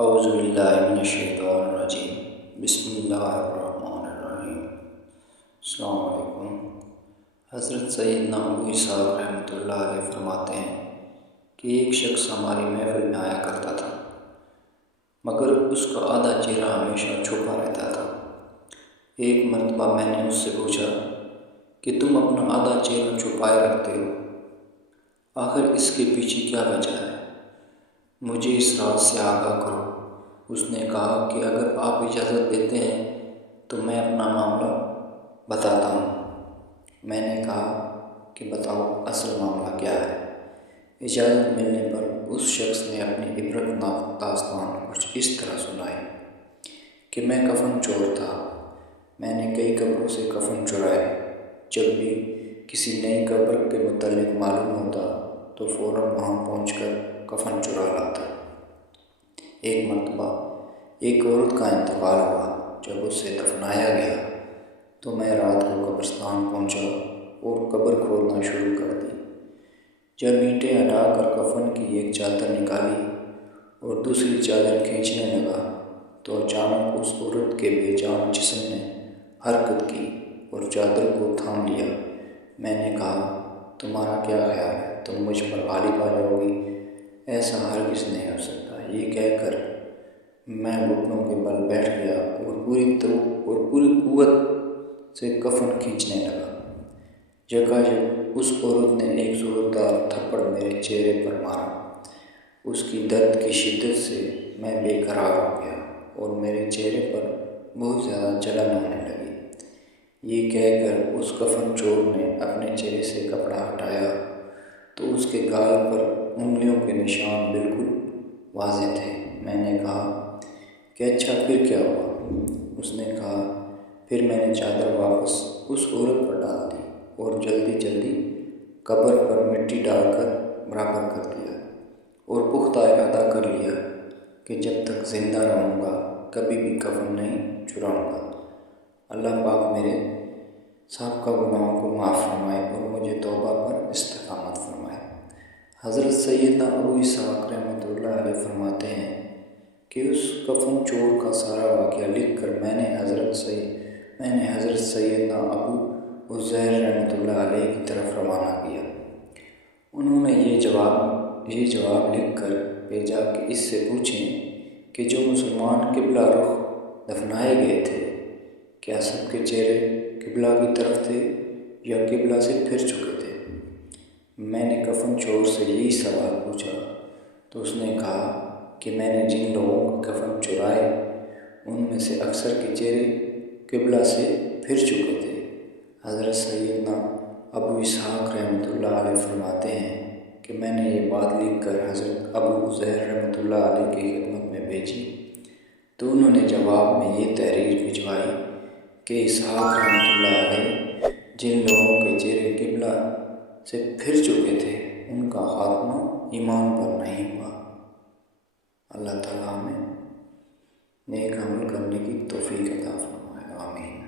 اعوذ باللہ من الشیطان الرجیم بسم اللہ الرحمن الرحیم۔ السلام علیکم۔ حضرت سیدنا ابو اسحاق رحمۃ اللہ علیہ فرماتے ہیں کہ ایک شخص ہماری محفل میں آیا کرتا تھا، مگر اس کا آدھا چہرہ ہمیشہ چھپا رہتا تھا۔ ایک مرتبہ میں نے اس سے پوچھا کہ تم اپنا آدھا چہرہ چھپائے رکھتے ہو، آخر اس کے پیچھے کیا وجہ ہے؟ مجھے اس راز سے آگاہ کرو۔ اس نے کہا کہ اگر آپ اجازت دیتے ہیں تو میں اپنا معاملہ بتاتا ہوں۔ میں نے کہا کہ بتاؤ اصل معاملہ کیا ہے؟ اجازت ملنے پر اس شخص نے اپنی عبرتناک داستان کچھ اس طرح سنائی کہ میں کفن چور تھا۔ میں نے کئی قبروں سے کفن چرائے۔ جب بھی کسی نئی قبر کے متعلق معلوم ہوتا تو فوراً وہاں پہنچ کر کفن چرا لاتا۔ ایک مرتبہ ایک عورت کا انتقال ہوا۔ جب اسے دفنایا گیا تو میں رات کو قبرستان پہنچا اور قبر کھودنا شروع کر دی۔ جب اینٹیں ہٹا کر کفن کی ایک چادر نکالی اور دوسری چادر کھینچنے لگا تو اچانک اس عورت کے بے جان جسم نے حرکت کی اور چادر کو تھام لیا۔ میں نے کہا تمہارا کیا خیال ہے؟ تم مجھ پر غالب آ جاؤ گی؟ ایسا ہرگز نہیں ہو سکتا۔ یہ کہہ کر میں گھٹنوں کے بل بیٹھ گیا اور پوری قوت سے کفن کھینچنے لگا۔ یکایک اس عورت نے ایک زوردار تھپڑ میرے چہرے پر مارا۔ اس کی درد کی شدت سے میں بے قرار ہو گیا اور میرے چہرے پر بہت زیادہ جلن ہونے لگی۔ یہ کہہ کر اس کفن چور نے اپنے چہرے سے کپڑا ہٹایا تو اس کے گال پر انگلیوں کے نشان بالکل واضح تھے۔ میں نے کہا کہ اچھا پھر کیا ہوا؟ اس نے کہا پھر میں نے چادر واپس اس عورت پر ڈال دی اور جلدی قبر پر مٹی ڈال کر برابر کر دیا اور پختہ ارادہ کر لیا کہ جب تک زندہ رہوں گا کبھی بھی کفن نہیں چراؤں گا۔ اللہ پاک میرے سابقہ گناہوں کو معاف فرمائے اور مجھے توبہ پر استقامت فرمائے۔ حضرت سیدنا ابو اسحاق رحمۃ اللہ علیہ فرماتے ہیں کہ اس کفن چور کا سارا واقعہ لکھ کر میں نے حضرت سیدنا ابو عزیر رحمۃ اللہ علیہ کی طرف روانہ کیا۔ انہوں نے یہ جواب لکھ کر بھیجا کہ اس سے پوچھیں کہ جو مسلمان قبلہ رخ دفنائے گئے تھے کیا سب کے چہرے قبلہ کی طرف تھے یا قبلہ سے پھر چکے تھے؟ میں نے کفن چور سے یہی سوال پوچھا تو اس نے کہا کہ میں نے جن لوگوں کے کفن چرائے ان میں سے اکثر کے چہرے قبلہ سے پھر چکے تھے۔ حضرت سیدنا ابو اسحاق رحمۃ اللہ علیہ فرماتے ہیں کہ میں نے یہ بات لکھ کر حضرت ابو عزیر رحمۃ اللہ علیہ کی خدمت میں بھیجی تو انہوں نے جواب میں یہ تحریر بھجوائی کہ اسحاق رحمۃ اللہ علیہ جن لوگوں کے چہرے قبلہ سے پھر چکے تھے ان کا خاتمہ ایمان پر نہیں ہوا۔ اللہ تعالیٰ ہمیں نیک عمل کرنے کی توفیق عطا فرمائے۔ آمین۔